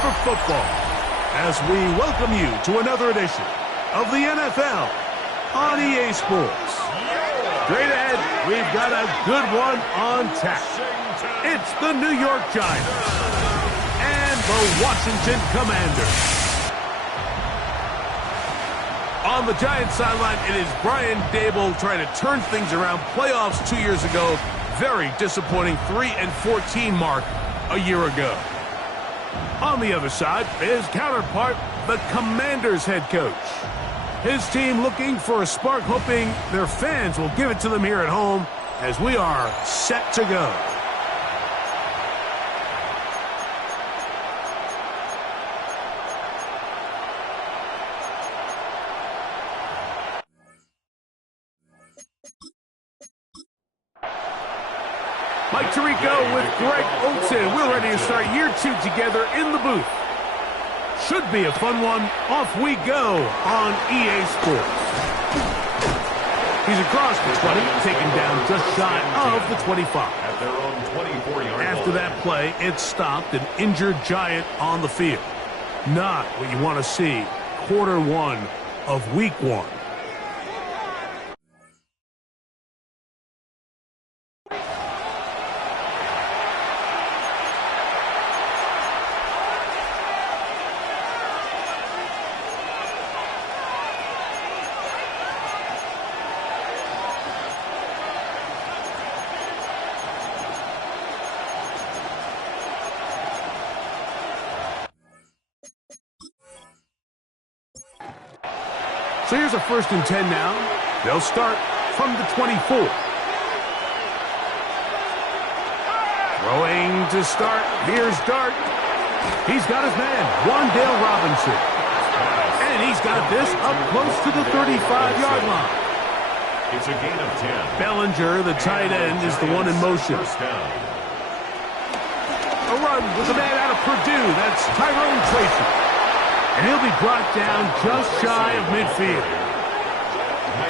for football as we welcome you to another edition of the NFL on EA Sports. Straight ahead, we've got a good one on tap. It's the New York Giants and the Washington Commanders. On the Giants sideline, it is Brian Dable trying to turn things around. Playoffs 2 years ago, very disappointing 3-14 mark a year ago. On the other side, his counterpart, the Commanders head coach. His team looking for a spark, hoping their fans will give it to them here at home as we are set to go. Mike Tirico with Greg Olsen. We're ready to start year 2 together in the booth. Should be a fun one. Off we go on EA Sports. He's across the 20, taken down just shy of the 25. At their own 24-yard After that play, it stopped an injured Giant on the field. Not what you want to see quarter 1 of week 1. So here's a 1st and 10 now. They'll start from the 24. Throwing to start. Here's Dart. He's got his man, Wan'Dale Robinson. And he's got this up close to the 35-yard line. It's a gain of 10. Bellinger, the tight end, is the one in motion. A run with the man out of Purdue. That's Tyrone Tracy. And he'll be brought down just shy of midfield.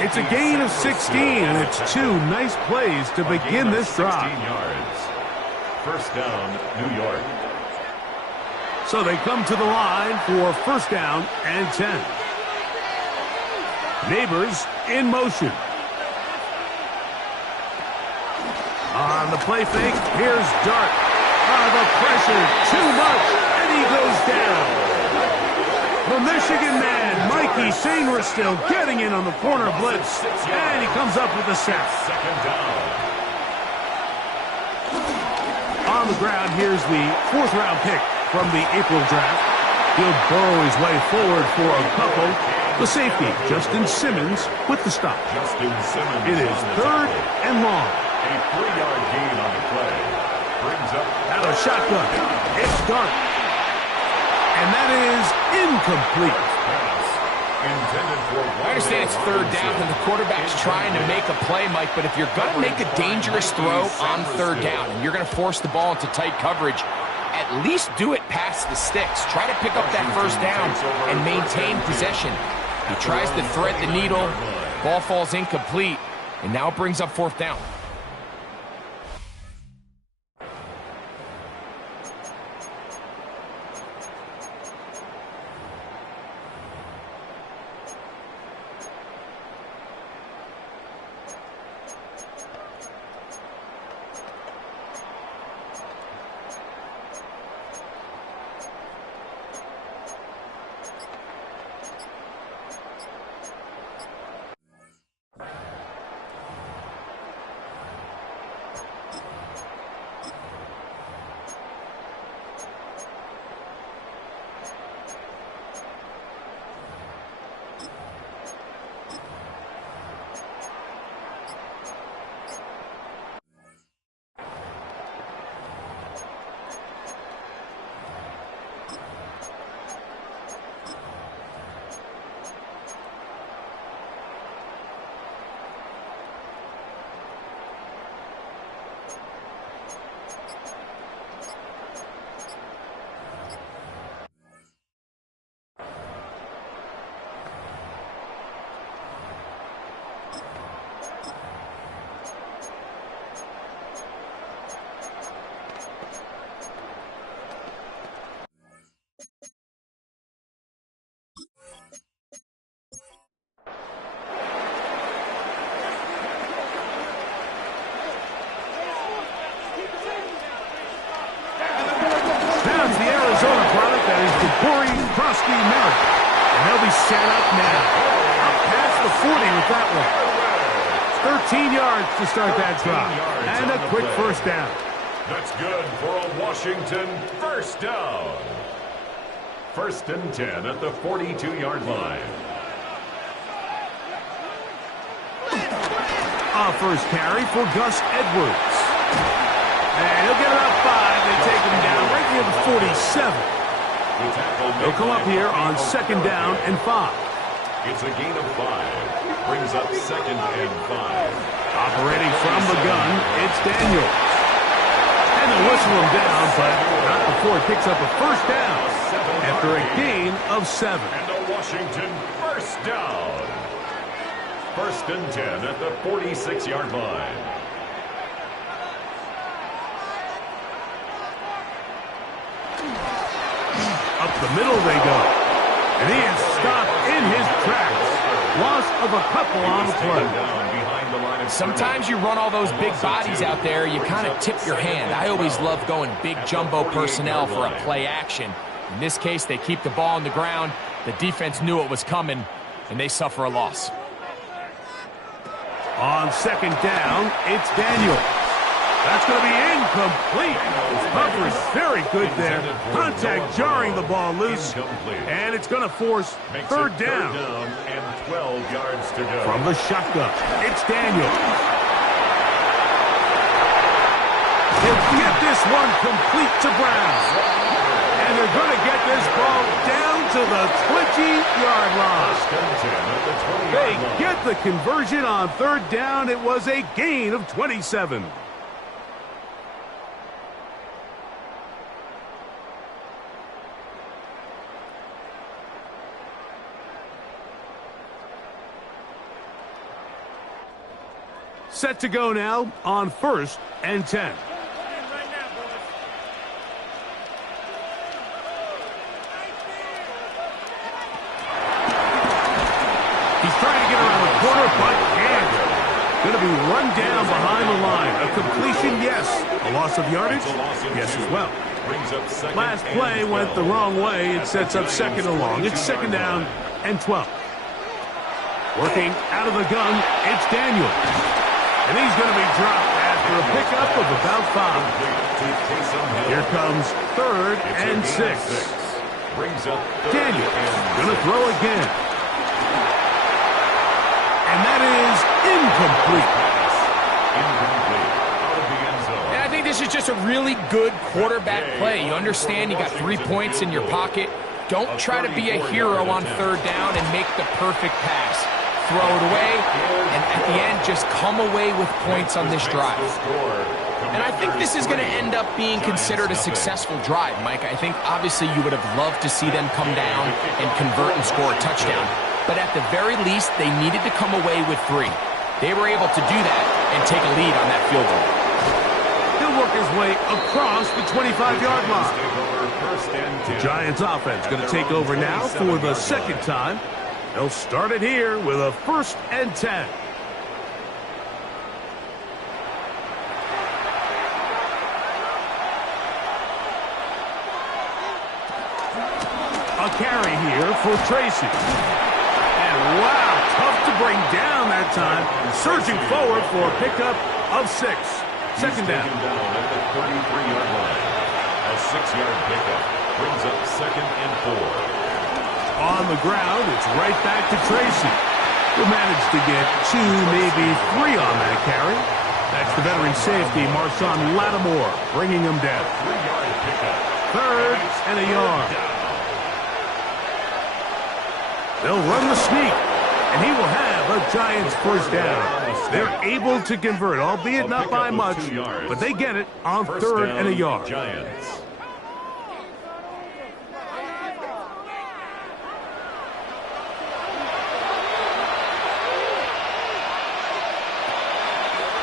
It's a gain of 16, and it's 2 nice plays to begin this drive. 16 yards. First down, New York. So they come to the line for 1st down and 10. Neighbors in motion. On the play fake, here's Dart. The pressure, too much, and he goes down. The Michigan man, Mikey Sainristil, getting in on the corner blitz, and he comes up with a sack. Second down. On the ground, here's the 4th-round pick from the April draft. He'll burrow his way forward for a couple. The safety, Justin Simmons, with the stop. Justin Simmons. It is 3rd and long. A 3-yard gain on the play. Brings up Out of shotgun. It's Dart. And that is incomplete. I understand it's 3rd down and the quarterback's trying to make a play, Mike, but if you're going to make a dangerous throw on 3rd down and you're going to force the ball into tight coverage, at least do it past the sticks. Try to pick up that 1st down and maintain possession. He tries to thread the needle, ball falls incomplete, and now it brings up 4th down. And they'll be set up now. Up past the 40 with that one. 13 yards to start that drive. And a quick first down. That's good for a Washington first down. 1st and 10 at the 42-yard line. First carry for Gus Edwards. And he'll get about 5. They take him down right near the 47. They'll come up here on 2nd down and 5. It's a gain of 5. Brings up 2nd and 5. Operating from the gun, it's Daniels. And they'll whistle him down, but not before he picks up a first down after a gain of 7. And a Washington first down. 1st and 10 at the 46-yard line. Up the middle they go. And he is stopped in his tracks. Loss of a couple on the play. Sometimes you run all those big bodies out there, you kind of tip your hand. I always love going big jumbo personnel for a play action. In this case, they keep the ball on the ground. The defense knew it was coming, and they suffer a loss. On 2nd down, it's Daniels. That's going to be incomplete. Coverage very good there. Contact jarring the ball loose. And it's going to force 3rd down. And 12 yards to go. From the shotgun, it's Daniels. He'll get this one complete to Brown. And they're going to get this ball down to the 20-yard line. They get the conversion on 3rd down. It was a gain of 27. Set to go now on 1st and 10. Going to be run down behind the line. A completion, yes. A loss of yardage, yes as well. Last play went the wrong way. It sets up 2nd and long. It's 2nd down and 12. Working out of the gun, it's Daniels. And he's going to be dropped after a pickup of about 5. Here comes 3rd and 6. Daniels going to throw again. And that is incomplete. And I think this is just a really good quarterback play. You understand you got 3 points in your pocket. Don't try to be a hero on 3rd down and make the perfect pass. Throw it away, and at the end, just come away with points on this drive. And I think this is going to end up being considered a successful drive, Mike. I think obviously you would have loved to see them come down and convert and score a touchdown. But at the very least, they needed to come away with 3. They were able to do that and take a lead on that field goal. He'll work his way across the 25-yard line. The Giants offense going to take over now for the 2nd time. They'll start it here with a 1st and 10. A carry here for Tracy. And wow, tough to bring down that time. Surging forward for a pickup of 6. 2nd down. At the 33-yard line. A 6-yard pickup brings up 2nd and 4. On the ground, it's right back to Tracy, who managed to get 2, maybe 3 on that carry. That's the veteran safety, Marshawn Lattimore, bringing him down. 3-yard pickup. 3rd and a yard. They'll run the sneak, and he will have a Giants first down. They're able to convert, albeit not by much, but they get it on 3rd and a yard. Giants.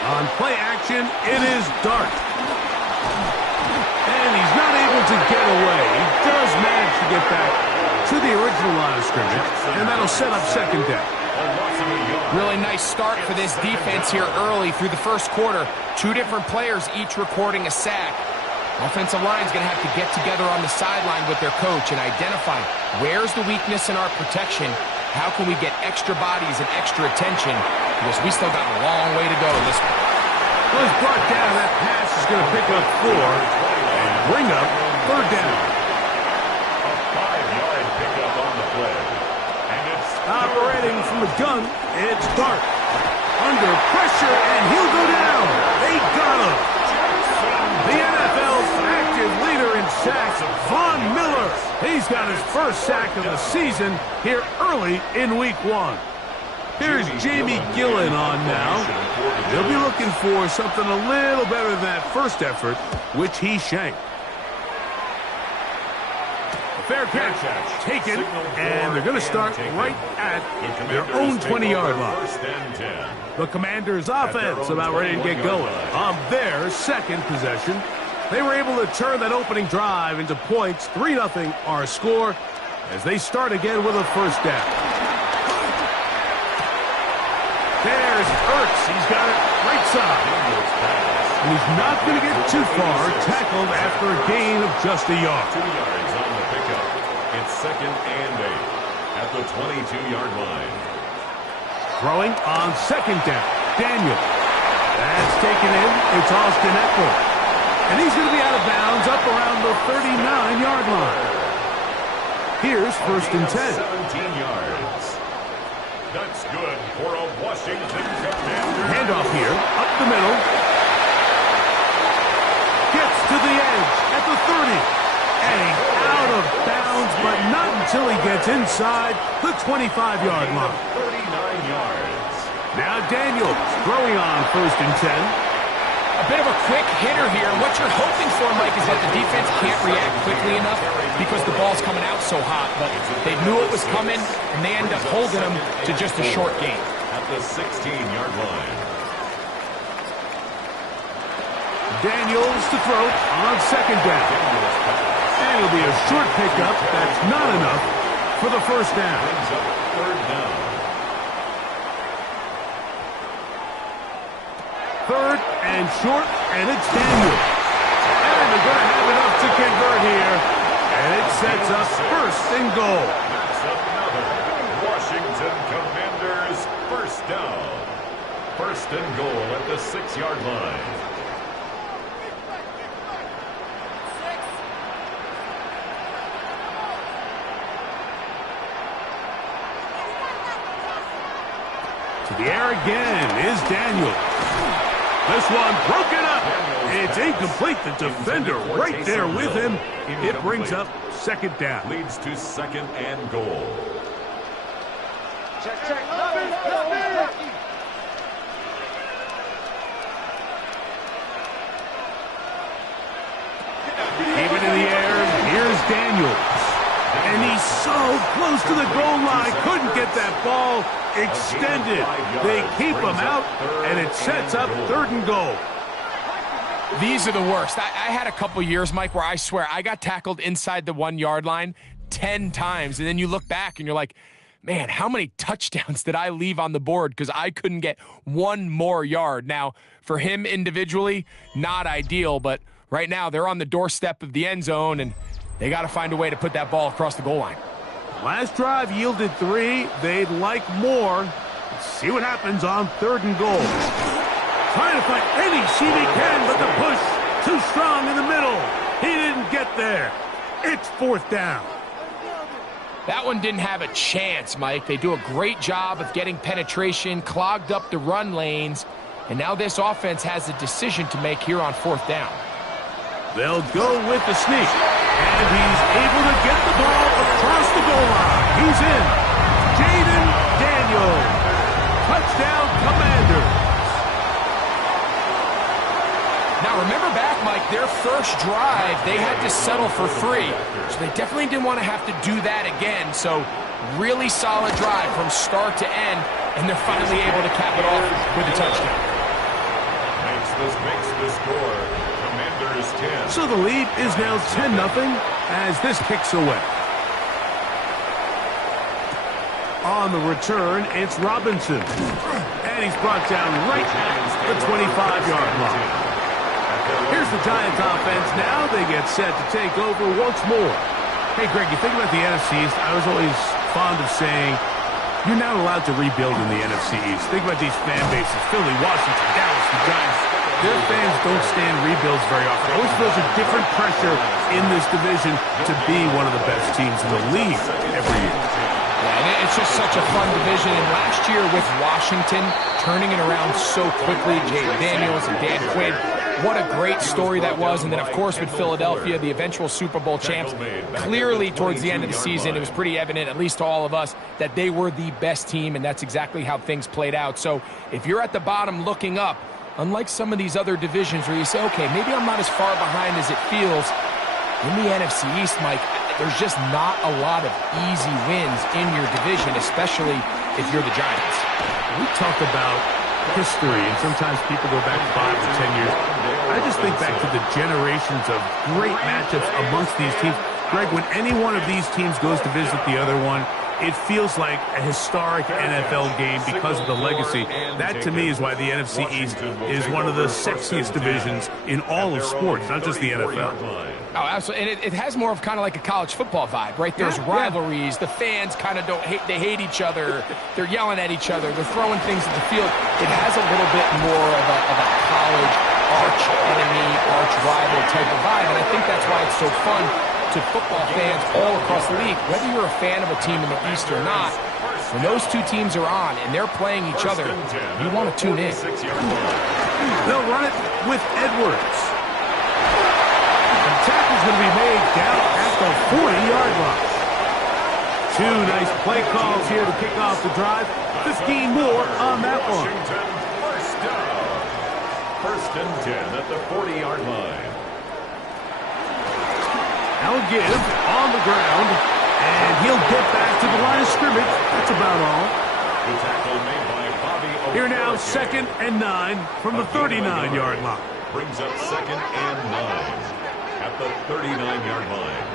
On play action, it is Dart. And he's not able to get away. He does manage to get back to the original line of scrimmage, and that'll set up 2nd down. Really nice start for this defense here early through the 1st quarter. 2 different players each recording a sack. Offensive line's going to have to get together on the sideline with their coach and identify where's the weakness in our protection. How can we get extra bodies and extra attention? Because we still got a long way to go in this one. Well, he's brought down. That pass is going to pick up 4 and bring up 3rd down. A 5-yard pickup on the play. And it's operating from the gun. It's Dart. Under pressure, and he'll go down. They got him. The NFL's active leader in sacks, Von Miller. He's got his first sack of the season here early in week 1. Here's Jamie Gillen on now. He'll be looking for something a little better than that first effort, which he shanked. Fair catch taken, and they're going to start right at their own 20-yard line. The Commanders' offense about ready to get going on their second possession. They were able to turn that opening drive into points. 3-0 our score as they start again with a first down. There's Ertz. He's got it right side. And he's not going to get too far, tackled after a gain of just a yard. 2 yards on the pickup. It's 2nd and 8 at the 22-yard line. Throwing on 2nd down. Daniel. That's taken in. It's Austin Eckler. And he's going to be out of bounds up around the 39-yard line. Here's 1st and 10. 17 yards. That's good for a Washington Commander. Handoff here, up the middle. Gets to the edge at the 30. And he's out of bounds, but not until he gets inside the 25-yard line. 39 yards. Now Daniels throwing on 1st and 10. A bit of a quick hitter here. What you're hoping for, Mike, is that the defense can't react quickly enough because the ball's coming out so hot. But they knew it was coming, and they end up holding them to just a short gain. At the 16-yard line. Daniels to throw on 2nd down. And it'll be a short pickup. That's not enough for the first down. Brings up 3rd down. 3rd and short, and it's Daniels. And they're going to have enough to convert here. And it sets up 1st and goal. That's another Washington Commanders first down. 1st and goal at the 6-yard line. To the air again is Daniels. This one broken up. It's incomplete. The defender right there with him. It brings up 2nd down. Leads to 2nd and goal. Check. Even in the air, here's Daniels. And he's so close to the goal line. Couldn't get that ball extended. They keep him out, and it sets up 3rd and goal. These are the worst. I had a couple years, Mike, where I swear I got tackled inside the 1-yard line 10 times. And then you look back and you're like, man, how many touchdowns did I leave on the board because I couldn't get one more yard? Now, for him individually, not ideal, but right now they're on the doorstep of the end zone, and they got to find a way to put that ball across the goal line. Last drive yielded 3. They'd like more. Let's see what happens on 3rd and goal. Trying to find any seam he can, but the push too strong in the middle. He didn't get there. It's 4th down. That one didn't have a chance, Mike. They do a great job of getting penetration, clogged up the run lanes, and now this offense has a decision to make here on 4th down. They'll go with the sneak, and he's able to get the ball across the goal line. He's in. Jaden Daniels. Touchdown, Commanders. Now, remember back, Mike, their first drive, they had to settle for 3. So they definitely didn't want to have to do that again. So really solid drive from start to end, and they're finally able to cap it off with a touchdown. Makes the score. Commanders 10. So the lead is now 10-0 as this kicks away. On the return, it's Robinson. And he's brought down right at the 25-yard line. Here's Here's the Giants offense. Now they get set to take over once more. Hey, Greg, you think about the NFC East, I was always fond of saying, you're not allowed to rebuild in the NFC East. Think about these fan bases, Philly, Washington, Dallas, the Giants. Their fans don't stand rebuilds very often. It always feels a different pressure in this division to be one of the best teams in the league every year. Yeah, and it's just such a fun division. And last year with Washington turning it around so quickly, Jay Daniels and Dan Quinn, what a great story that was. And then, of course, with Philadelphia, the eventual Super Bowl champs, clearly towards the end of the season, it was pretty evident, at least to all of us, that they were the best team, and that's exactly how things played out. So if you're at the bottom looking up, unlike some of these other divisions where you say, okay, maybe I'm not as far behind as it feels, in the NFC East, Mike, there's just not a lot of easy wins in your division, especially if you're the Giants. We talk about history, and sometimes people go back 5 to 10 years. I just think back to the generations of great matchups amongst these teams. Greg, when any one of these teams goes to visit the other one, it feels like a historic NFL game because of the legacy. That, to me, is why the NFC East is one of the sexiest divisions in all of sports, not just the NFL. Oh, absolutely. And it has more of kind of like a college football vibe, right? There's rivalries. The fans kind of don't hate. They hate each other. They're yelling at each other. They're throwing things at the field. It has a little bit more of a college arch enemy, arch rival type of vibe. And I think that's why it's so fun to football fans all across the league. Whether you're a fan of a team in the East or not, when those two teams are on and they're playing each other, you want to tune in. They'll run it with Edwards. The tackle's going to be made down at the 40-yard line. Two nice play calls here to kick off the drive. 15 more on that one. First down. First and 10 at the 40-yard line. Now a give on the ground, and he'll get back to the line of scrimmage. That's about all. The tackle made by Bobby. Here now, 2nd and 9 from the 39-yard line. Brings up 2nd and 9 at the 39-yard line.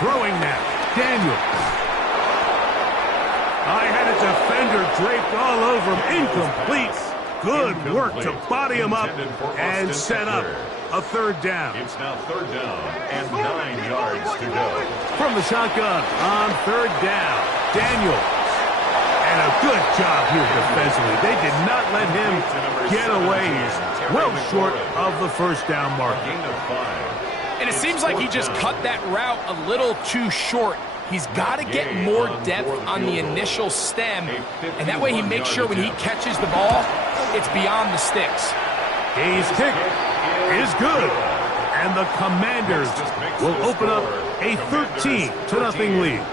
Throwing now, Daniels. I had a defender draped all over him. Incomplete. Good work to body him up and set up a 3rd down. It's now 3rd down and 9 yards to go. From the shotgun on 3rd down, Daniels. And a good job here defensively. They did not let him get away. He's well short of the 1st down mark. And it seems like he just cut that route a little too short. He's got to get more depth on the initial stem, and that way he makes sure when he catches the ball, it's beyond the sticks. His kick is good, and the Commanders will open up a 13-0 lead.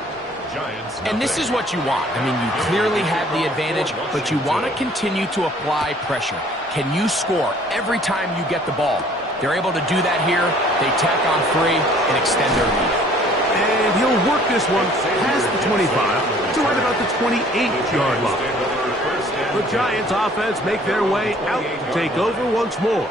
And this is what you want. I mean, you clearly have the advantage, but you want to continue to apply pressure. Can you score every time you get the ball? They're able to do that here. They tack on 3 and extend their lead. And he'll work this one past the 25 to right about the 28-yard line. The Giants offense make their way out to take over once more.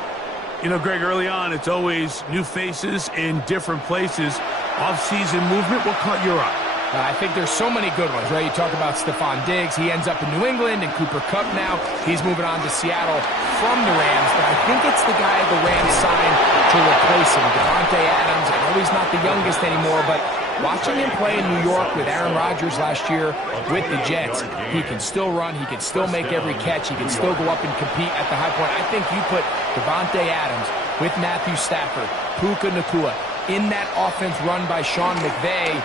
You know, Greg, early on, it's always new faces in different places. Off-season movement, what caught your eye? I think there's so many good ones, right? You talk about Stephon Diggs. He ends up in New England, and Cooper Kupp now. He's moving on to Seattle from the Rams, but I think it's the guy the Rams signed to replace him, Davante Adams. I know he's not the youngest anymore, but watching him play in New York with Aaron Rodgers last year with the Jets, he can still run, he can still make every catch, he can still go up and compete at the high point. I think you put Davante Adams with Matthew Stafford, Puka Nacua, in that offense run by Sean McVay.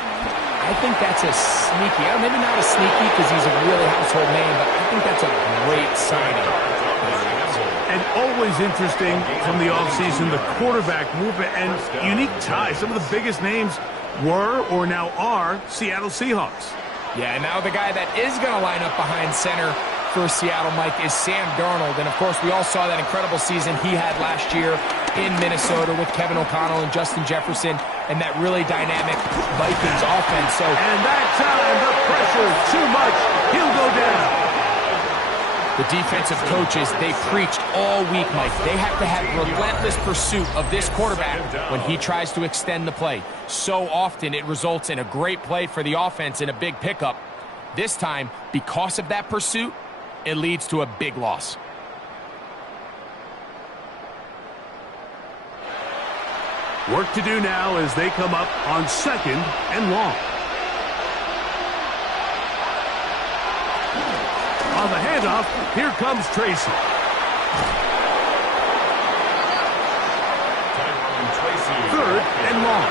I think that's a sneaky, maybe not a sneaky because he's a really household name, but I think that's a great signing. And always interesting from the offseason, the quarterback movement and unique ties. Some of the biggest names were or now are Seattle Seahawks. Yeah, and now the guy that is going to line up behind center for Seattle, Mike, is Sam Darnold. And, of course, we all saw that incredible season he had last year in Minnesota with Kevin O'Connell and Justin Jefferson and that really dynamic Vikings offense. And that time, the pressure too much. He'll go down. The defensive coaches, they preached all week, Mike. They have to have relentless pursuit of this quarterback when he tries to extend the play. So often it results in a great play for the offense and a big pickup This time, because of that pursuit, it leads to a big loss. Work to do now as they come up on 2nd and long. On the handoff, here comes Tracy. Third and long.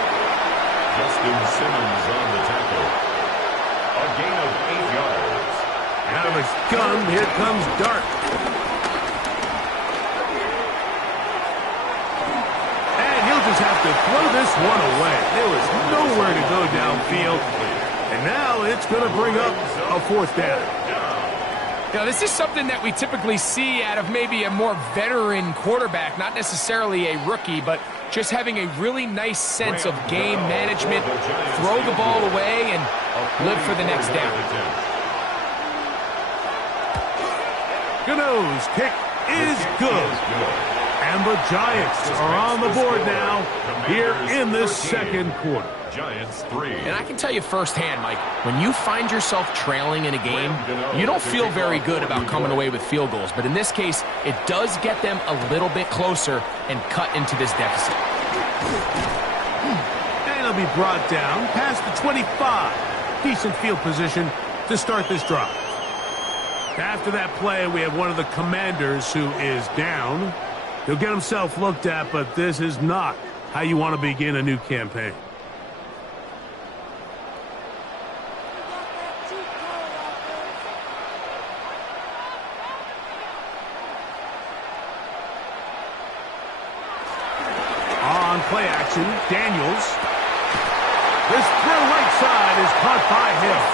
Justin Simmons on the tackle. A gain of 8 yards. Out of his gun, here comes Dart. And he'll just have to throw this one away. There was nowhere to go downfield. And now it's going to bring up a 4th down. Now, this is something that we typically see out of maybe a more veteran quarterback, not necessarily a rookie, but just having a really nice sense of game management, throw the ball away, and live for the next down. Gano's kick is good. And the Giants are on the board now here in this 2nd quarter. Giants 3. And I can tell you firsthand, Mike, when you find yourself trailing in a game, you don't feel very good about coming away with field goals. But in this case, it does get them a little bit closer and cut into this deficit. And he'll be brought down past the 25. Decent field position to start this drive. After that play, we have one of the Commanders who is down. He'll get himself looked at, but this is not how you want to begin a new campaign. On play action, Daniels. This throw right side is caught by Hill.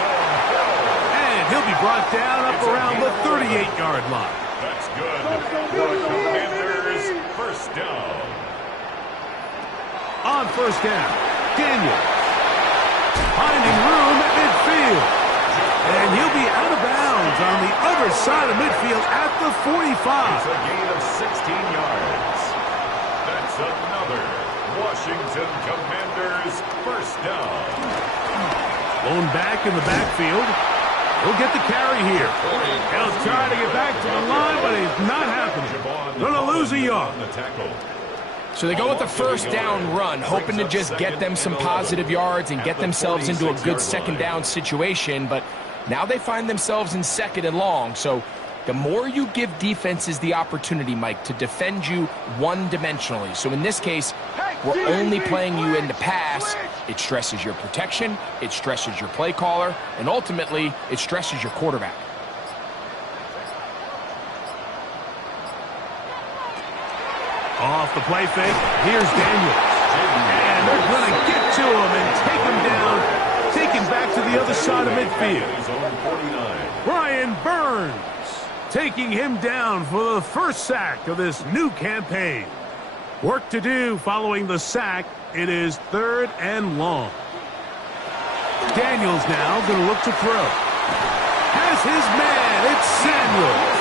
And he'll be brought down up around the 38-yard line. That's good. The Commanders, 1st down. On 1st down, Daniels. Finding room at midfield. And he'll be out of bounds on the other side of midfield at the 45. It's a gain of 16 yards. That's another Washington Commanders 1st down. Blown back in the backfield. He'll get the carry here. He'll try to get back to the line, but it's not happening. Going to lose a yard. So they go with the 1st down run, hoping to just get them some positive yards and get themselves into a good 2nd down situation. But now they find themselves in 2nd and long. So the more you give defenses the opportunity, Mike, to defend you one-dimensionally. So in this case, we're only playing you in the pass. It stresses your protection, it stresses your play caller, and ultimately, it stresses your quarterback. Off the play fake, here's Daniels. And they're going to get to him and take him down, take him back to the other side of midfield. Brian Burns taking him down for the 1st sack of this new campaign. Work to do following the sack. It is 3rd and long. Daniels now going to look to throw. Has his man. It's Samuel.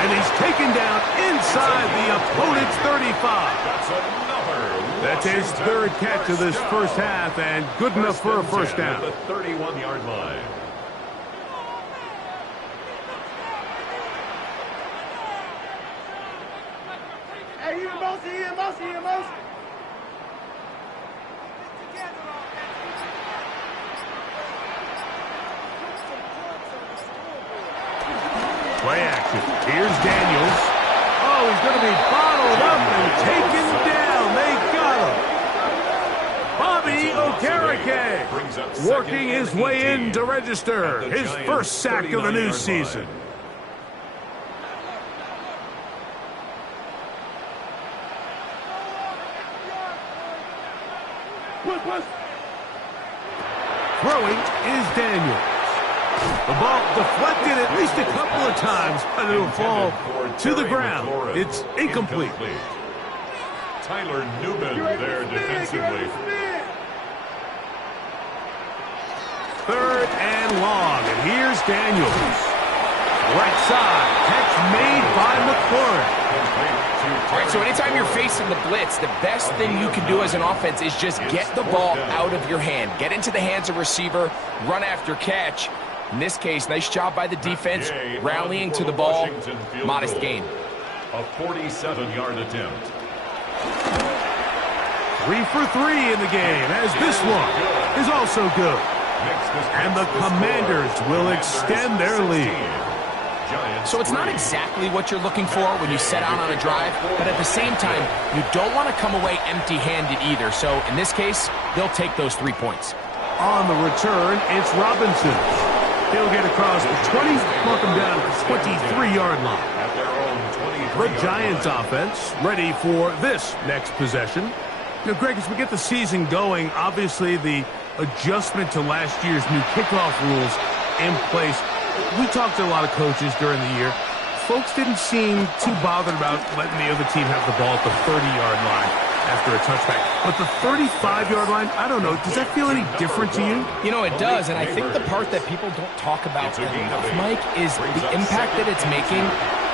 And he's taken down inside the opponent's 35. That's his 3rd catch of this 1st half, and good enough for a 1st down. The 31-yard line. Play action. Here's Daniels. Oh, he's going to be bottled up and taken down. They got him. Bobby Okereke working his way in to register his 1st sack of the new season. Throwing is Daniels. The ball deflected at least a couple of times, but it'll fall to the ground. It's incomplete. Tyler Newman there defensively. 3rd and long, and here's Daniels. Right side, catch made by McLaurin. All right, so anytime you're facing the blitz, the best thing you can do as an offense is just get the ball out of your hand. Get into the hands of receiver, run after catch. In this case, nice job by the defense, rallying to the ball. Modest gain. A 47-yard attempt. 3 for 3 in the game, as this one is also good. And the Commanders will extend their lead. So it's not exactly what you're looking for when you set out on a drive, but at the same time, you don't want to come away empty-handed either. So in this case, they'll take those 3 points. On the return, it's Robinson. He'll get across the 20, mark him down at the 23-yard line. The Giants offense ready for this next possession. You know, Greg, as we get the season going, obviously the adjustment to last year's new kickoff rules in place. We talked to a lot of coaches during the year. Folks didn't seem too bothered about letting the other team have the ball at the 30-yard line after a touchback. But the 35-yard line, I don't know, does that feel any different to you? You know, it does, and I think the part that people don't talk about enough, Mike, is the impact that it's making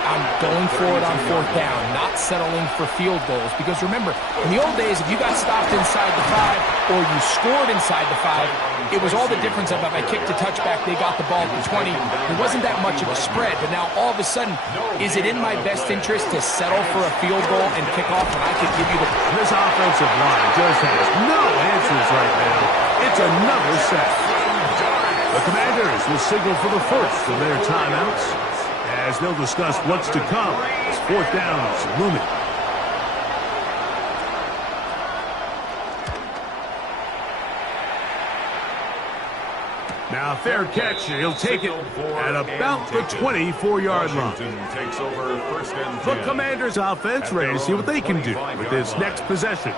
on going forward on 4th down, not settling for field goals. Because remember, in the old days, if you got stopped inside the 5 or you scored inside the 5, it was all the difference of if I kicked a touchback, they got the ball at the 20. There wasn't that much of a spread, but now all of a sudden, is it in my best interest to settle for a field goal and kick off when I could give you the... This offensive line just has no answers right now. It's another sack. The Commanders will signal for the first of their timeouts as they'll discuss what's to come. It's 4th down, it's looming. Now, fair catch. He'll take it at about the 24-yard line. Takes over 1st and 10. The Commanders' offense ready to see what they can do with this next possession.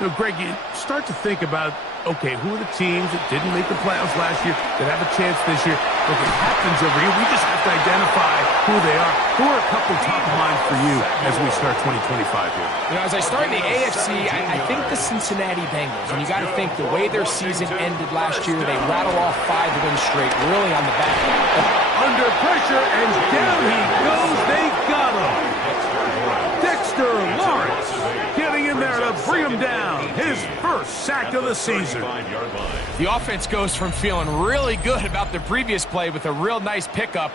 You know, Greg, you start to think about, okay, who are the teams that didn't make the playoffs last year that have a chance this year? Look, it happens every year. We just have to identify who they are. Who are a couple top of mind for you as we start 2025 here? You know, as I start in the AFC, I think the Cincinnati Bengals. And you got to think the way their season ended last year, they rattle off 5 wins straight, really on the back. Under pressure, and down he goes. They got him. Dexter Lawrence getting in there to bring him down. His first sack of the season. The offense goes from feeling really good about the previous play with a real nice pickup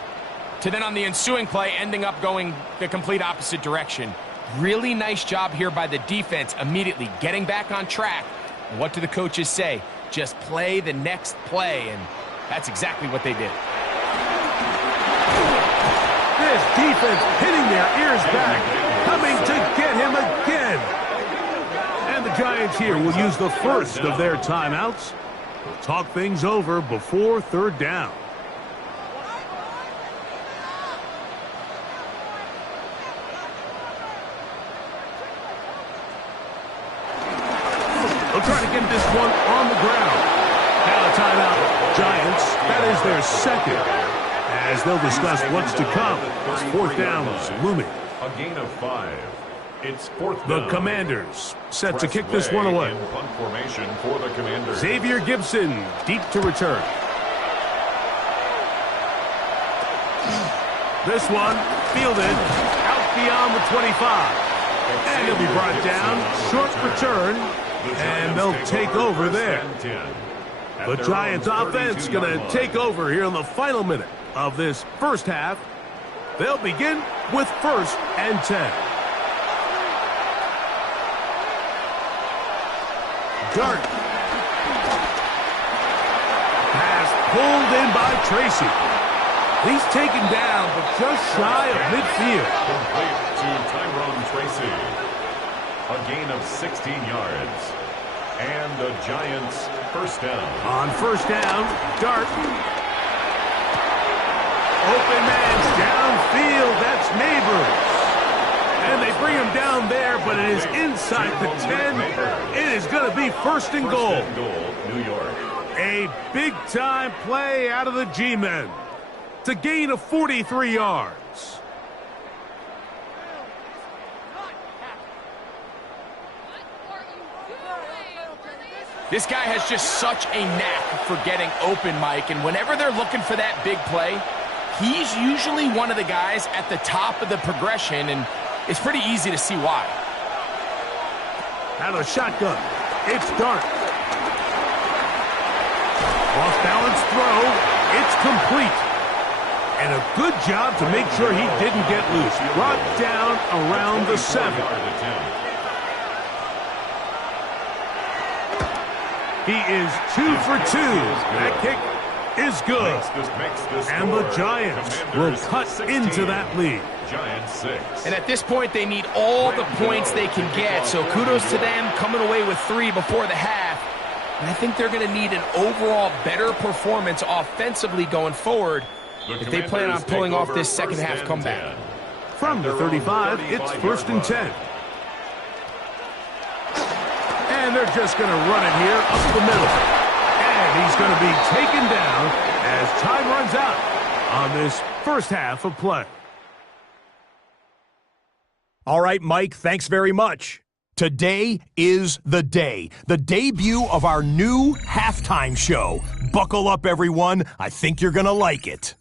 to then on the ensuing play ending up going the complete opposite direction. Really nice job here by the defense immediately getting back on track. What do the coaches say? Just play the next play, and that's exactly what they did. This defense hitting their ears back, coming to get him again. And the Giants here will use the first of their timeouts. We'll talk things over before 3rd down. They'll try to get this one on the ground. Now a timeout. Giants, that is their second. As they'll discuss what's to come. It's 4th down is looming. A gain of 5. It's 4th down. The Commanders set to kick this one away. Punt formation for the Commanders. Xavier Gibson deep to return. This one fielded out beyond the 25. And he'll be brought down. Short return. And they'll take over there. The Giants offense going to take over here in the final minute of this first half. They'll begin with 1st and 10. Dart. Pass pulled in by Tracy. He's taken down, but just shy of midfield. Complete to Tyrone Tracy. A gain of 16 yards. And the Giants' 1st down. On 1st down, Dart. Open man's downfield. That's Neighbors. And they bring him down there, but it is inside the 10. It is going to be 1st and goal. 1st and goal, New York. A big-time play out of the G-men. It's a gain of 43 yards. This guy has just such a knack for getting open, Mike, and whenever they're looking for that big play, he's usually one of the guys at the top of the progression, and it's pretty easy to see why. Out of the shotgun, it's Dart. Off-balance throw. It's complete. And a good job to make sure he didn't get loose. Brought down around the 7. He is 2 for 2. That kick is good. And the Giants will cut into that lead. Giants 6. And at this point, they need all the points they can get. So kudos to them coming away with 3 before the half. And I think they're going to need an overall better performance offensively going forward if they plan on pulling off this second half comeback. From the 35, it's 1st and 10. And they're just going to run it here up the middle. And he's going to be taken down as time runs out on this first half of play. All right, Mike, thanks very much. Today is the day, the debut of our new halftime show. Buckle up, everyone. I think you're going to like it.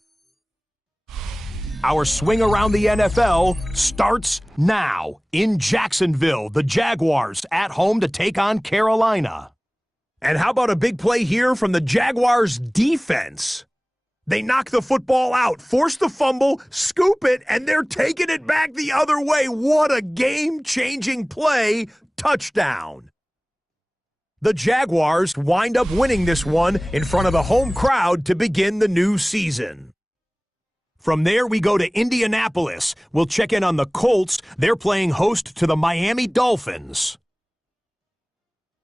Our swing around the NFL starts now. In Jacksonville, the Jaguars at home to take on Carolina. And how about a big play here from the Jaguars' defense? They knock the football out, force the fumble, scoop it, and they're taking it back the other way. What a game-changing play. Touchdown. The Jaguars wind up winning this one in front of the home crowd to begin the new season. From there, we go to Indianapolis. We'll check in on the Colts. They're playing host to the Miami Dolphins.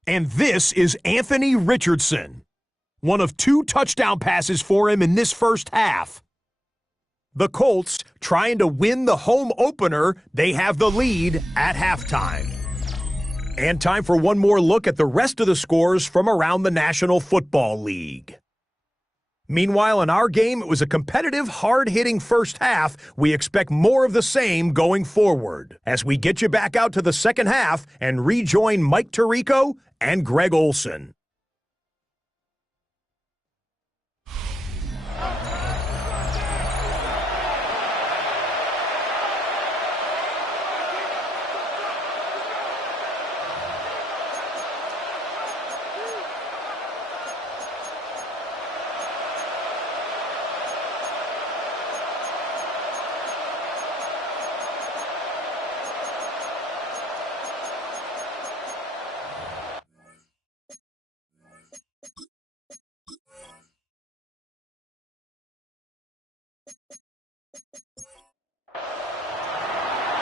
And this is Anthony Richardson. One of 2 touchdown passes for him in this first half. The Colts trying to win the home opener. They have the lead at halftime. And time for one more look at the rest of the scores from around the National Football League. Meanwhile, in our game, it was a competitive, hard-hitting first half. We expect more of the same going forward as we get you back out to the second half and rejoin Mike Tirico and Greg Olson.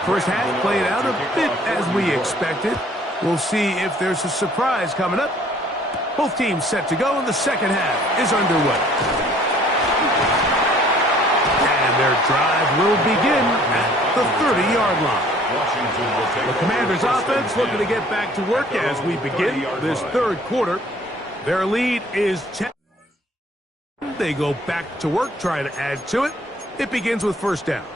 First half played out a bit as we expected. We'll see if there's a surprise coming up. Both teams set to go, and the second half is underway. And their drive will begin at the 30-yard line. The Commanders' offense looking to get back to work as we begin this third quarter. Their lead is 10. They go back to work, trying to add to it. It begins with first down.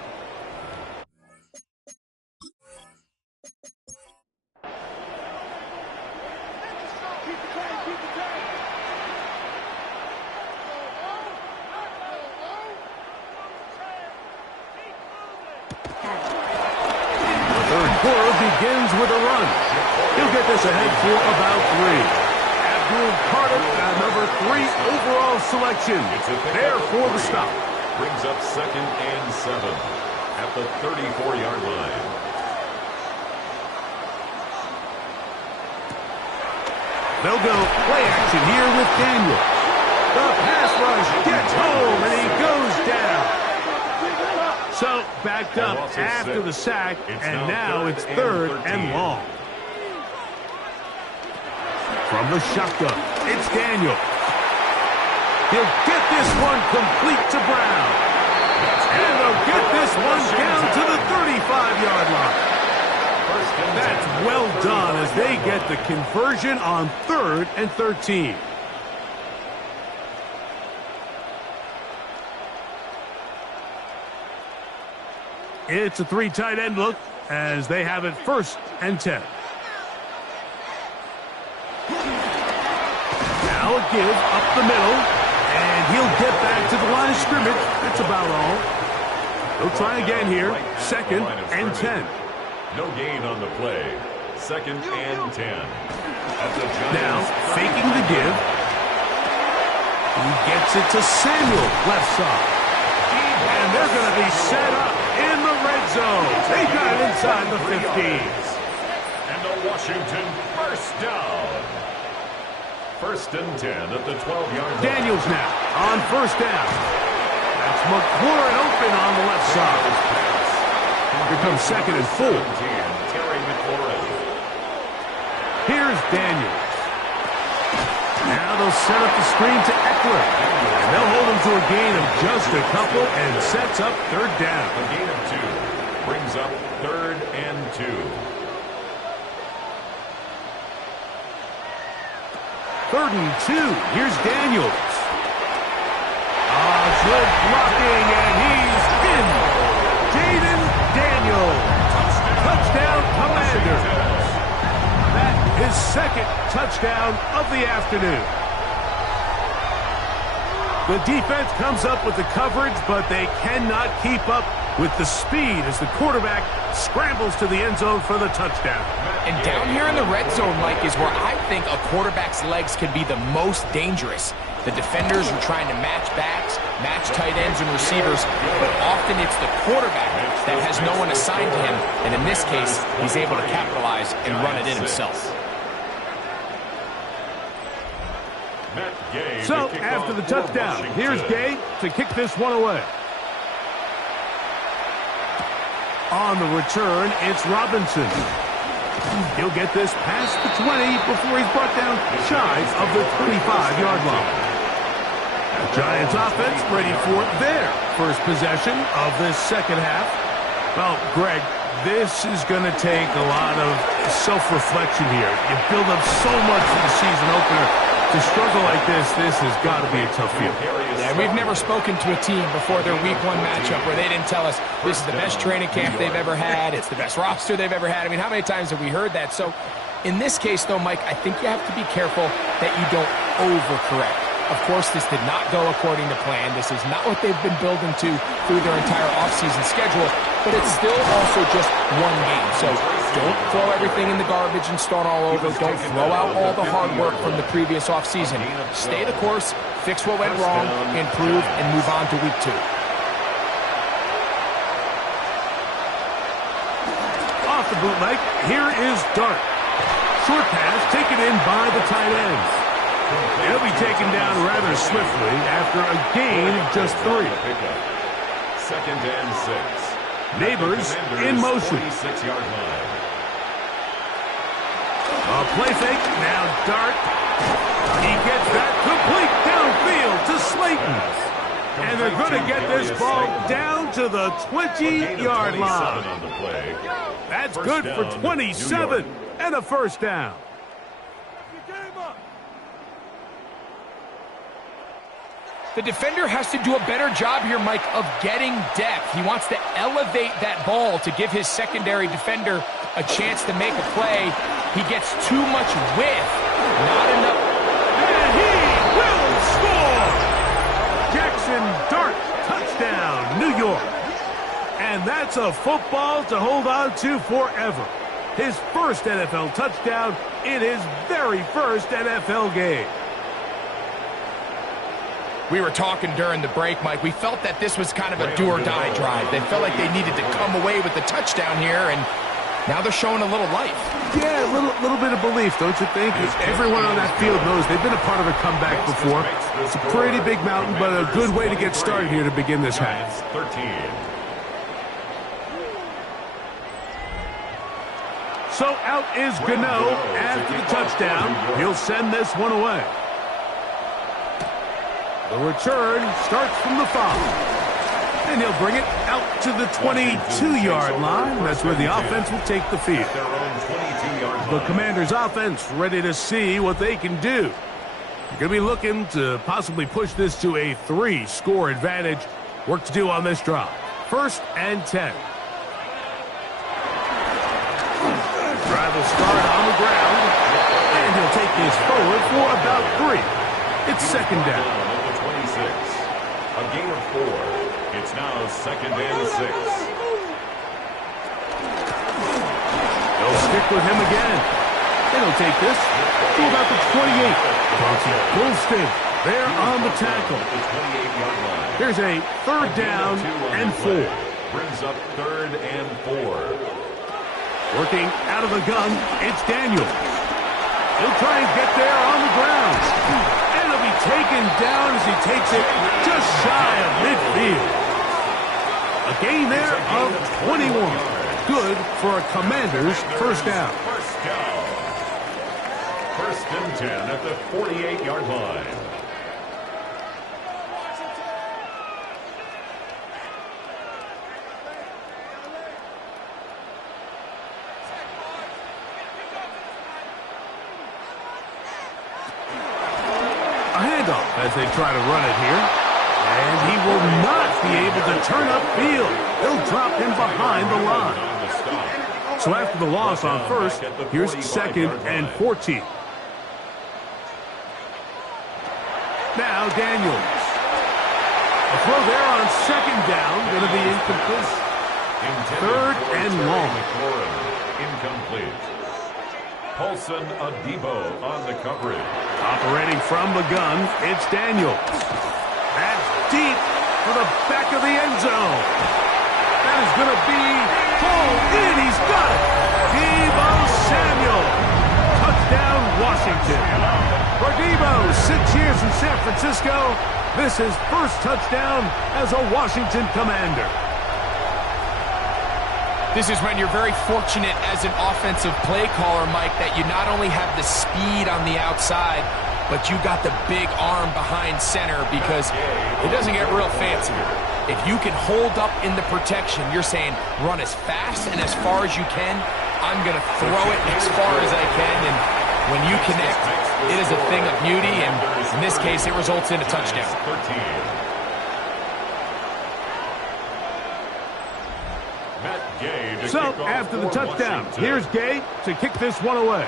Begins with a run. He'll get this ahead for about 3. Abdul Carter, number 3 overall selection. There for the stop. Brings up 2nd and 7 at the 34-yard line. They'll go play action here with Daniel. The pass rush gets home, and he goes down. So, backed up after the sack, and now it's 3rd and long. From the shotgun, it's Daniel. He'll get this one complete to Brown. And they'll get this one down to the 35-yard line. That's well done as they get the conversion on 3rd and 13. It's a 3 tight end look as they have it 1st and 10. Now a give up the middle, and he'll get back to the line of scrimmage. That's about all. They'll try again here, 2nd and 10. No gain on the play. 2nd and 10. Now faking the give. He gets it to Samuel, left side. And they're going to be set up in the red zone. They got it inside the 15. And the Washington first down. First and 10 at the 12-yard line. Daniels now on first down. That's McLaurin open on the left side. Here comes second and 4. Terry McLaurin. Here's Daniels. Now they'll set up the screen to Eckler. And they'll hold him to a gain of just a couple and sets up third down. A gain of 2 brings up third and 2. Third and 2. Here's Daniels. Good blocking, and he's in. Jaden Daniels. Touchdown, Commanders. That is second touchdown of the afternoon. The defense comes up with the coverage, but they cannot keep up with the speed as the quarterback scrambles to the end zone for the touchdown. And down here in the red zone, Mike, is where I think a quarterback's legs can be the most dangerous. The defenders are trying to match backs, match tight ends and receivers, but often it's the quarterback that has no one assigned to him, and in this case, he's able to capitalize and run it in himself. So, after the touchdown, here's Gay to kick this one away. On the return, it's Robinson. He'll get this past the 20 before he's brought down shy of the 25-yard line. The Giants offense ready for their first possession of this second half. Well, Greg, this is going to take a lot of self-reflection here. You build up so much for the season opener. To struggle like this has got to be a tough field. Yeah, we've never spoken to a team before their week 1 matchup where they didn't tell us this is the best training camp they've ever had, it's the best roster they've ever had. I mean, how many times have we heard that? So, in this case, though, Mike, I think you have to be careful that you don't overcorrect. Of course, this did not go according to plan. This is not what they've been building to through their entire offseason schedule, but it's still also just one game. So don't throw everything in the garbage and start all over. Don't throw out all the hard work from the previous offseason. Stay the course, fix what went wrong, improve, and move on to week 2. Off the bootleg, here is Dart. Short pass taken in by the tight ends. He'll be taken down rather swiftly after a gain of just 3. Second and 6. Neighbors in motion. 46-yard line. A play fake, now Dart. He gets that complete downfield to Slayton. And they're going to get this ball down to the 20-yard line. That's good for 27 and a first down. The defender has to do a better job here, Mike, of getting depth. He wants to elevate that ball to give his secondary defender a chance to make a play. He gets too much width, not enough. And he will score! Jackson Dart, touchdown, New York. And that's a football to hold on to forever. His first NFL touchdown in his very first NFL game. We were talking during the break, Mike. We felt that this was kind of a do-or-die drive. They felt like they needed to come away with the touchdown here, and now they're showing a little life. Yeah, a little bit of belief, don't you think? Everyone on that field knows they've been a part of a comeback before. It's a pretty big mountain, but a good way to get started here to begin this half. 13. So out is Gano after the touchdown. He'll send this one away. The return starts from the 5. And he'll bring it out to the 22-yard line. That's where the offense will take the field. The Commanders' offense ready to see what they can do. You're going to be looking to possibly push this to a 3-score advantage. Work to do on this drive. First and 10. Drive will start on the ground. And he'll take this forward for about 3. It's second down. A gain of 4. It's now second and 6. They'll stick with him again. And he'll take this to about the 28. Chauncey Golston There on the tackle. Here's a third down and 4. Brings up 3rd and 4. Working out of the gun, it's Daniel. He'll try and get there on the ground. And it'll be taken down as he takes it just shy of midfield. A gain there of 21. Good for a Commander's first down. First and 10 at the 48-yard line. A handoff as they try to run it here. And he will not be able to turn upfield. They'll drop him behind the line. So after the loss on first, here's 2nd and 14. Now Daniels. A throw there on 2nd down, going to be incomplete. 3rd and long. Incomplete. Paulson Adebo on the coverage. Operating from the gun, it's Daniels. That's deep for the back of the end zone. That is going to be pulled in. He's got it. Deebo Samuel. Touchdown, Washington. For Deebo, 6 years in San Francisco, this is first touchdown as a Washington Commander. This is when you're very fortunate as an offensive play caller, Mike, that you not only have the speed on the outside, but you got the big arm behind center, because it doesn't get real fancy. If you can hold up in the protection, you're saying run as fast and as far as you can. I'm going to throw it as far as I can, and when you connect, it is a thing of beauty, and in this case, it results in a touchdown. So, after the touchdown, here's Gay to kick this one away.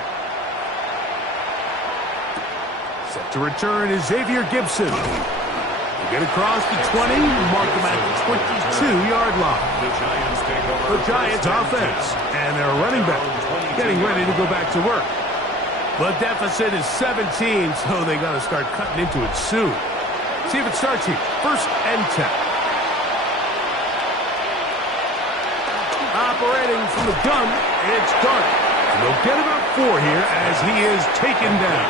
Set to return is Xavier Gibson. They get across the 20, mark them at the 22-yard line. The Giants offense and their running back getting ready to go back to work. The deficit is 17, so they got to start cutting into it soon. See if it starts here. 1st and 10. Operating from the gun, it's Dart. They'll get about 4 here as he is taken down.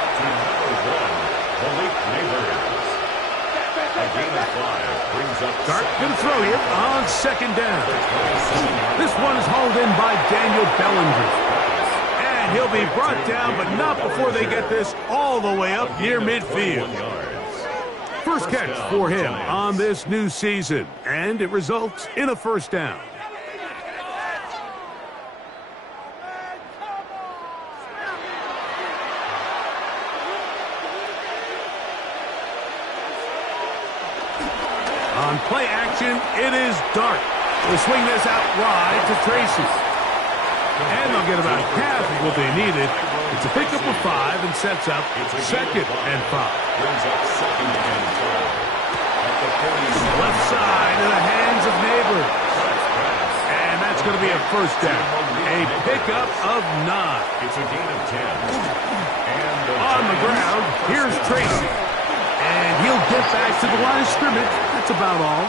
Dart going to throw here on 2nd down. This one is hauled in by Daniel Bellinger. And he'll be brought down, but not before they get this all the way up near midfield. First catch for him on this new season, and it results in a first down. On play action, it is Dart. They'll swing this out wide to Tracy. And they'll get about half of what they needed. It's a pickup of 5 and sets up 2nd and 5. Left side in the hands of Neighbors. And that's going to be a first down. A pickup of 9. It's a gain of 10. On the ground, here's Tracy. And he'll get back to the line of scrimmage. That's about all.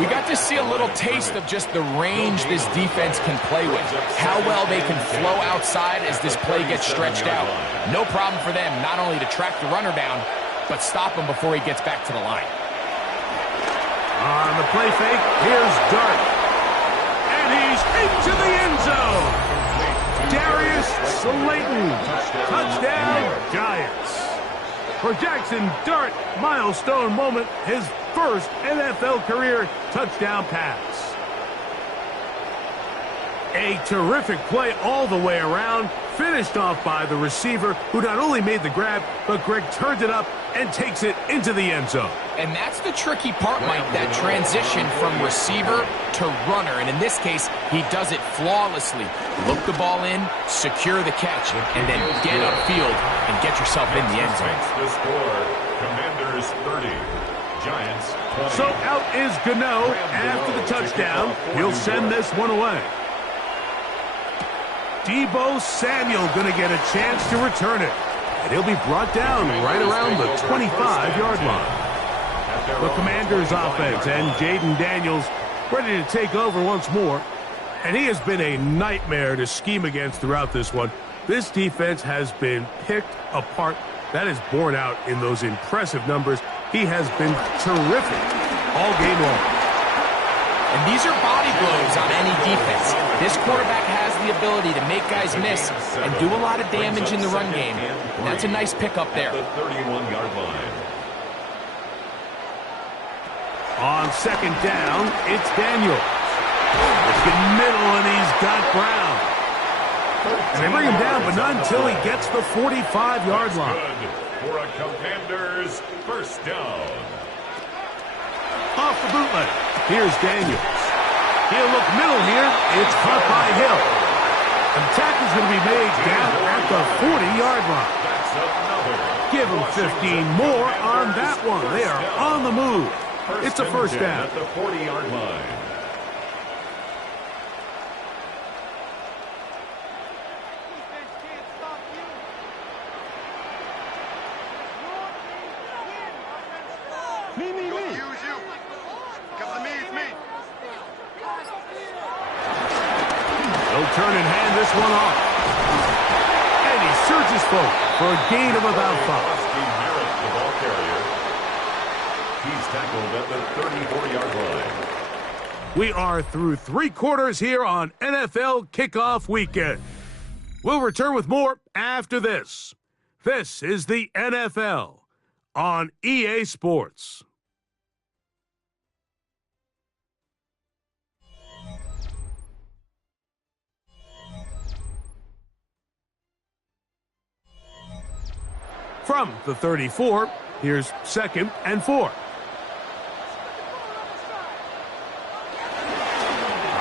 We got to see a little taste of just the range this defense can play with. How well they can flow outside as this play gets stretched out. No problem for them not only to track the runner down, but stop him before he gets back to the line. On the play fake, here's Dart. And he's into the end zone. Darius Slayton. Touchdown, Giants. For Jackson Dart, milestone moment, his first NFL career touchdown pass. A terrific play all the way around, finished off by the receiver, who not only made the grab, but Greg turned it up and takes it into the end zone. And that's the tricky part, Mike, that transition from receiver to runner. And in this case, he does it flawlessly. Look the ball in, secure the catch, and then get upfield and get yourself in the end zone. The score, Commanders 30, Giants 20. So out is Gano after the touchdown. He'll send this one away. Deebo Samuel going to get a chance to return it. And he'll be brought down right around the 25-yard line. The Commanders' offense and Jaden Daniels ready to take over once more. And he has been a nightmare to scheme against throughout this one. This defense has been picked apart. That is borne out in those impressive numbers. He has been terrific all game long. And these are body blows on any defense. This quarterback has the ability to make guys miss and do a lot of damage in the run game. And that's a nice pickup there. The 31-yard line. On second down, it's Daniels. It's in middle, and he's got Brown. And they bring him down, but not until he gets the 45-yard line. For a Commanders first down. Off the bootleg. Here's Daniels. He'll look middle here. It's caught by Hill. And the tackle's going to be made down at the 40-yard line. Give him 15 more on that one. They are on the move. It's a first down. At the 40-yard line. He'll turn and hand this one off. And he surges forward for a gain of about 5. The ball carrier. He's tackled at the 34-yard line. We are through 3 quarters here on NFL Kickoff Weekend. We'll return with more after this. This is the NFL on EA Sports. From the 34, here's 2nd and 4.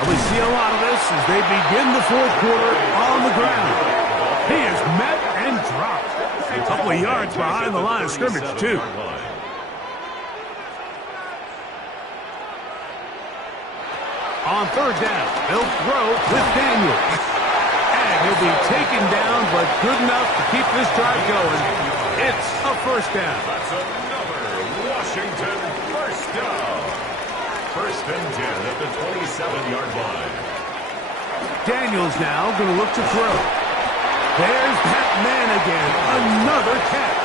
We see a lot of this as they begin the 4th quarter on the ground. He is met and dropped. A couple of yards behind the line of scrimmage, too. On 3rd down, they'll throw with Daniels. And he'll be taken down, but good enough to keep this drive going. It's a first down. That's another Washington first down. 1st and 10 at the 27-yard line. Daniels now going to look to throw. There's that man again. Another catch.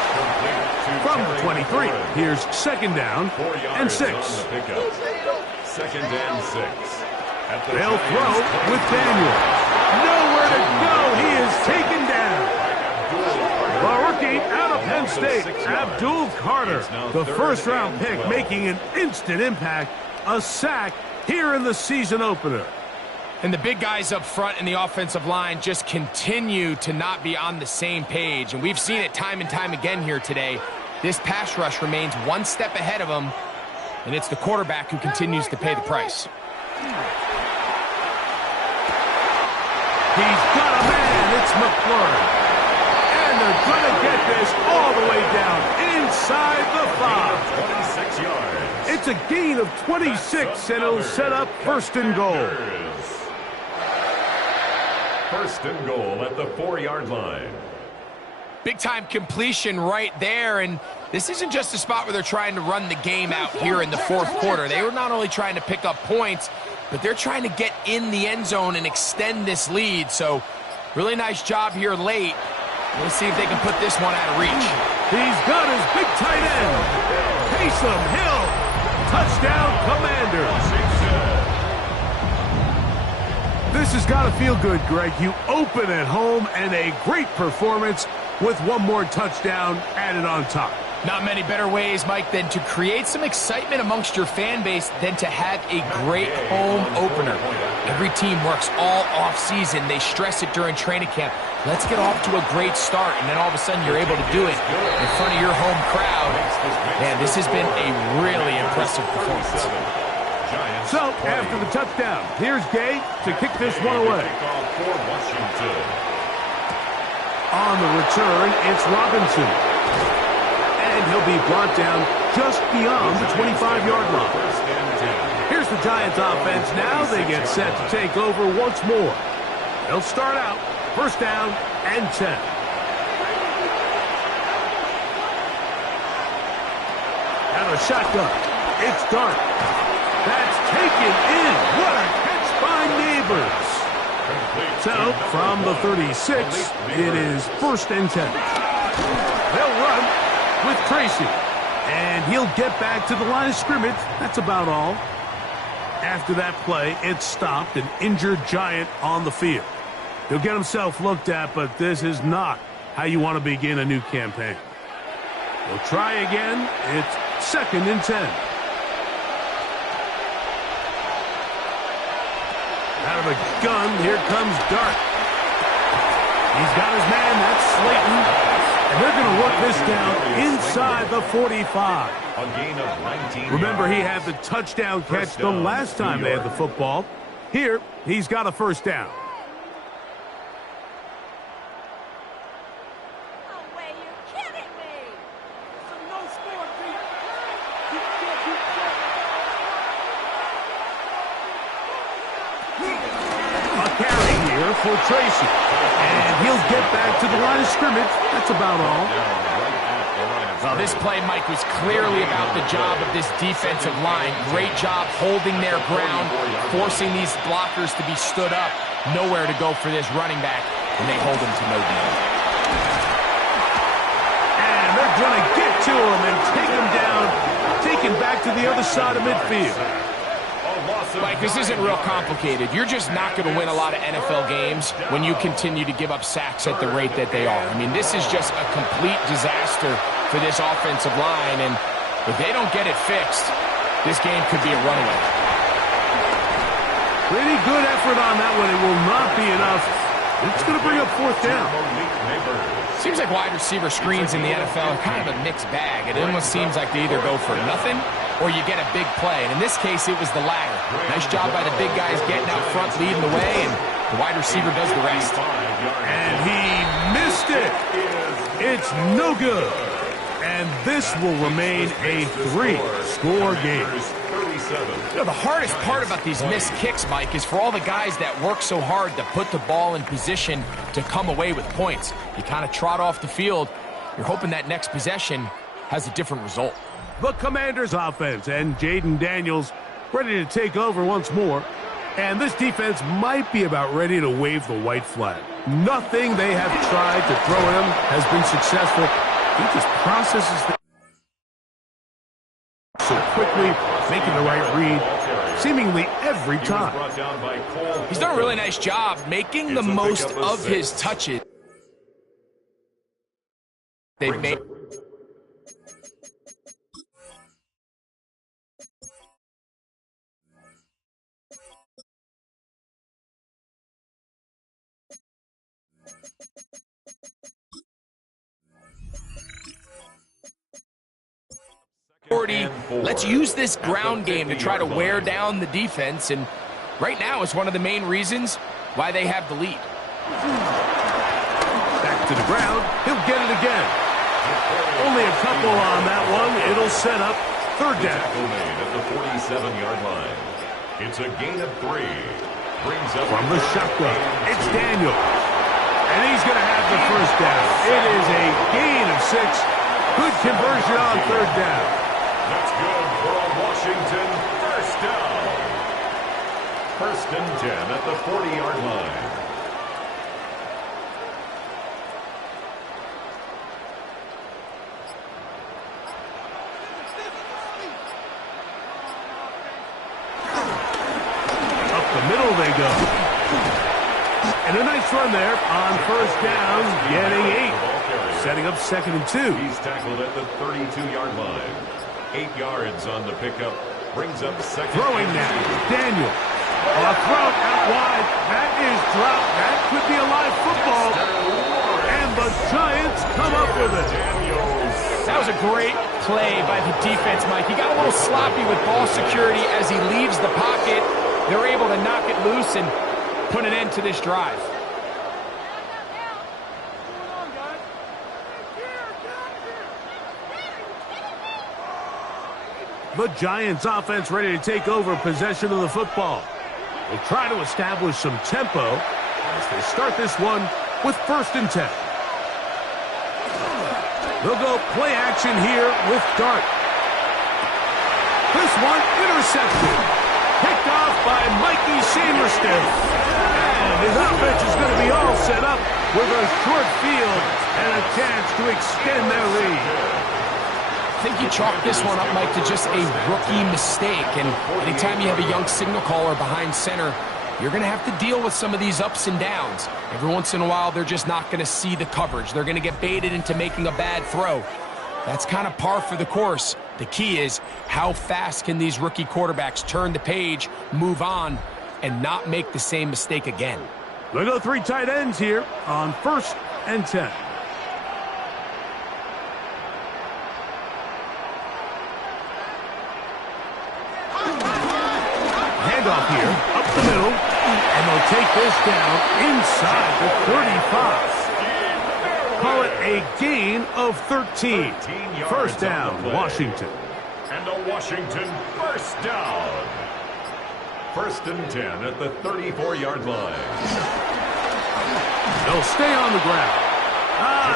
From the 23, here's 2nd down and 6. 2nd and 6. They'll throw with Daniels. Nowhere to go. He is taken down. The rookie out of Penn State, Abdul Carter, the first-round pick, making an instant impact. A sack here in the season opener. And the big guys up front in the offensive line just continue to not be on the same page. And we've seen it time and time again here today. This pass rush remains one step ahead of them, and it's the quarterback who continues to pay the price. He's got a man. It's McLaurin. And they're going to get this all the way down inside the 5. 26 yards. It's a gain of 26, and it'll set up 1st and goal. 1st and goal at the 4-yard line. Big-time completion right there, and this isn't just a spot where they're trying to run the game out here in the 4th quarter. They were not only trying to pick up points, but they're trying to get in the end zone and extend this lead. So, really nice job here late. Let's see if they can put this one out of reach. He's got his big tight end. Taysom Hill. Touchdown, Commanders. This has got to feel good, Greg. You open at home and a great performance with one more touchdown added on top. Not many better ways, Mike, than to create some excitement amongst your fan base than to have a great home opener. Every team works all off-season. They stress it during training camp. Let's get off to a great start, and then all of a sudden you're able to do it in front of your home crowd. Man, this has been a really impressive performance. So, after the touchdown, here's Gay to kick this one away. On the return, it's Robinson. And he'll be brought down just beyond the 25-yard line. Here's the Giants offense now. They get set to take over once more. They'll start out 1st down and 10. out of the shotgun. It's Dart. That's taken in. What a catch by Neighbors. So, from the 36, it is 1st and 10. They'll run with Tracy. And he'll get back to the line of scrimmage. That's about all. After that play, it stopped an injured Giant on the field. He'll get himself looked at, but this is not how you want to begin a new campaign. He'll try again. It's 2nd and 10. Out of the gun, here comes Dart. He's got his man, that's Slayton. And they're going to work this down inside the 45. A gain of 19 Remember, he yards. had the touchdown catch the last time they had the football. Here, he's got a 1st down. No way, you're kidding me! A carry here for Tracy. And he'll get back to the line of scrimmage. That's about all. Well, this play, Mike, was clearly about the job of this defensive line. Great job holding their ground, forcing these blockers to be stood up. Nowhere to go for this running back, and they hold him to no gain. And they're going to get to him and take him down, taken back to the other side of midfield. Mike, this isn't real complicated. You're just not going to win a lot of NFL games when you continue to give up sacks at the rate that they are. I mean, this is just a complete disaster for this offensive line, and if they don't get it fixed, this game could be a runaway. Pretty good effort on that one. It will not be enough. It's going to bring up 4th down. Seems like wide receiver screens in the NFL are kind of a mixed bag. It almost seems like they either go for nothing or you get a big play. And in this case, it was the latter. Nice job by the big guys getting out front, leading the way, and the wide receiver does the rest. And he missed it. It's no good. And this will remain a 3-score game. You know, the hardest part about these missed kicks, Mike, is for all the guys that work so hard to put the ball in position to come away with points. You kind of trot off the field. You're hoping that next possession has a different result. The Commanders' offense and Jaden Daniels ready to take over once more. And this defense might be about ready to wave the white flag. Nothing they have tried to throw at him has been successful. He just processes things so quickly, making the right read seemingly every time. He's done a really nice job making the most of his touches. They've made. Let's use this ground game to try to wear down the defense, and right now is one of the main reasons why they have the lead. Back to the ground. He'll get it again. Only a couple on that one. It'll set up 3rd down. Made at the 47-yard line. It's a gain of 3. Brings up From the shotgun, it's Daniel. And he's going to have the 1st down. It is a gain of 6. Good conversion on 3rd down. That's good for a Washington 1st down. 1st and 10 at the 40-yard line. Up the middle they go. And a nice run there on 1st down, getting 8. Setting up 2nd and 2. He's tackled at the 32-yard line. 8 yards on the pickup. Brings up 2nd. Throwing now, Daniel. A throw out wide. That is dropped. That could be a live football. And the Giants come up with it. That was a great play by the defense, Mike. He got a little sloppy with ball security as he leaves the pocket. They're able to knock it loose and put an end to this drive. The Giants offense ready to take over possession of the football. They'll try to establish some tempo as they start this one with 1st and 10. They'll go play action here with Dart. This one intercepted. Picked off by Mikey Samerstiff. And his offense is going to be all set up with a short field and a chance to extend their lead. I think you chalk this one up, Mike, to just a rookie mistake. And anytime you have a young signal caller behind center, you're going to have to deal with some of these ups and downs. Every once in a while, they're just not going to see the coverage. They're going to get baited into making a bad throw. That's kind of par for the course. The key is how fast can these rookie quarterbacks turn the page, move on, and not make the same mistake again. They go 3 tight ends here on 1st and 10. Handoff here, up the middle, and they'll take this down inside the 35. Call it a gain of 13. First down, Washington. And a Washington first down. 1st and 10 at the 34-yard line. They'll stay on the ground.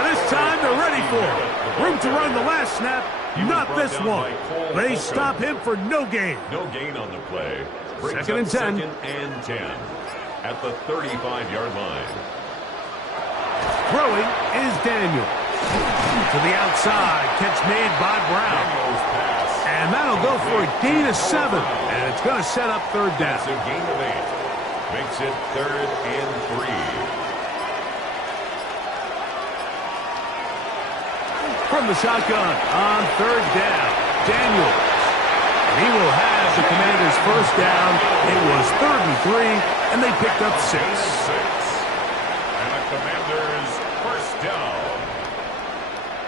This time they're ready for it. Room to run the last snap, not this one. They stop him for no gain. No gain on the play. 2nd and 10. 2nd and 10 at the 35-yard line. Throwing is Daniel. To the outside, catch made by Brown. And that'll go for a gain of 7. And it's going to set up 3rd down. It's a gain of 8. Makes it 3rd and 3. From the shotgun on 3rd down, Daniel. And he will have the Commanders' first down. It was 3rd and 3, and they picked up 6. And the Commanders' first down.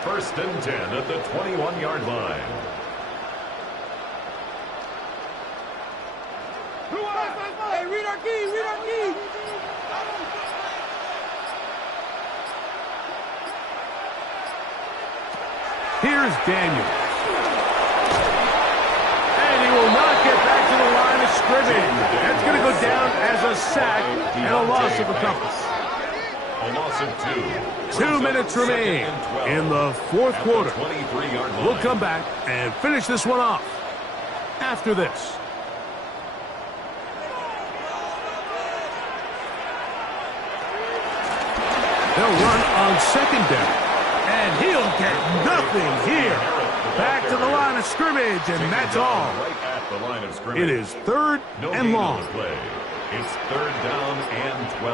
1st and 10 at the 21-yard line. Hey, read our key, read our key. Here's Daniel. And he will not get back to the line of scrimmage. That's going to go down as a sack and a loss of a couple. A loss of 2. 2 minutes remain in the 4th quarter. We'll come back and finish this one off after this. They'll run on 2nd down. And he'll get nothing here. Back to the line of scrimmage, and that's all. It is 3rd and long. It's 3rd down and 12.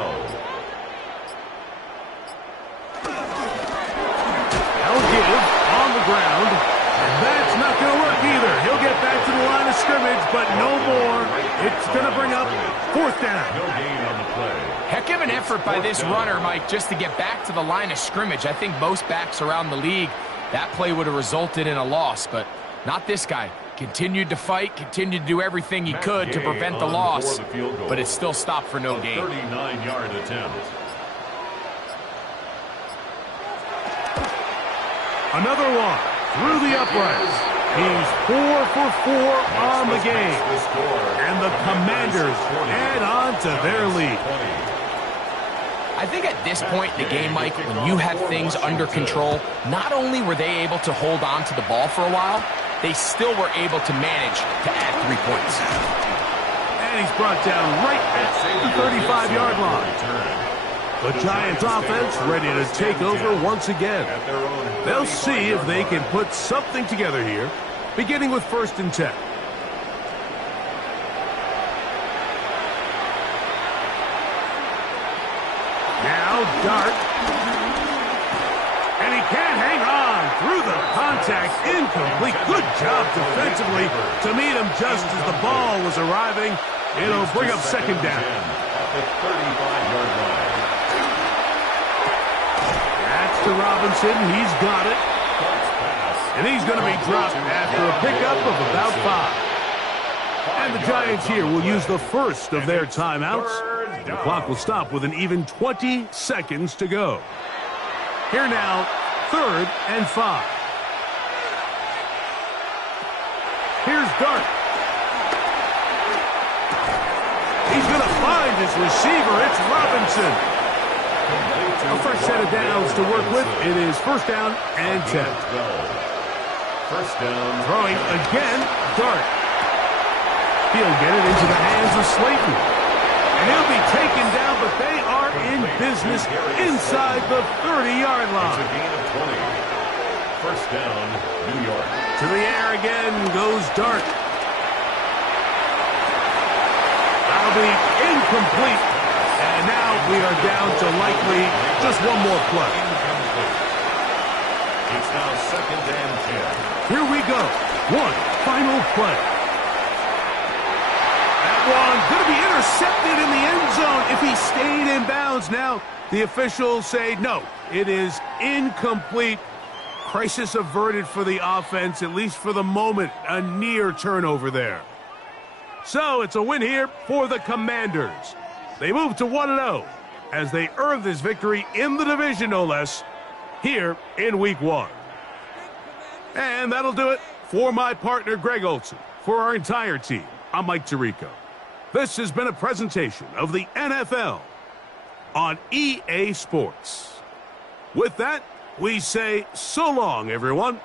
They'll give on the ground, and that's not going to work either. He'll get back to the line of scrimmage, but no more. It's going to bring up 4th down. No gain on the play. Heck of an effort by this runner, Mike, just to get back to the line of scrimmage. I think most backs around the league, that play would have resulted in a loss, but not this guy. Continued to fight, continued to do everything he could to prevent the loss, but it still stopped for no gain. 39-yard attempt. Another one through the uprights. He's 4 for 4 on the game. And the Commanders add on to their lead. I think at this point in the game, Mike, when you have things under control, not only were they able to hold on to the ball for a while, they still were able to manage to add 3 points. And he's brought down right at the 35-yard line. The Giants offense ready to take over once again. They'll see if they can put something together here, beginning with 1st and 10. Now Dart. And he can't hang on through the contact. Incomplete. Good job defensively to meet him just as the ball was arriving. It'll bring up 2nd down. At the 35-yard line. That's to Robinson. He's got it. And he's going to be dropped after a pickup of about 5. And the Giants here will use the first of their timeouts. The clock will stop with an even 20 seconds to go. Here now, 3rd and 5. Here's Dart. He's going to find his receiver. It's Robinson. A fresh set of downs to work with. It is 1st down and 10. First down. Throwing again, Dart. He'll get it into the hands of Slayton. And he'll be taken down, but they are in business inside the 30-yard It's a line. gain of 20. First down, New York. To the air again goes Dart. That'll be incomplete. And now we are down to likely just one more play. Incomplete. It's now second and 10. Here we go. One final play. That one going to be intercepted in the end zone if he stayed in bounds. Now the officials say no, it is incomplete. Crisis averted for the offense, at least for the moment. A near turnover there. So it's a win here for the Commanders. They move to 1-0 as they earn this victory in the division, no less, here in Week 1. And that'll do it for my partner, Greg Olson. For our entire team, I'm Mike Tirico. This has been a presentation of the NFL on EA Sports. With that, we say so long, everyone.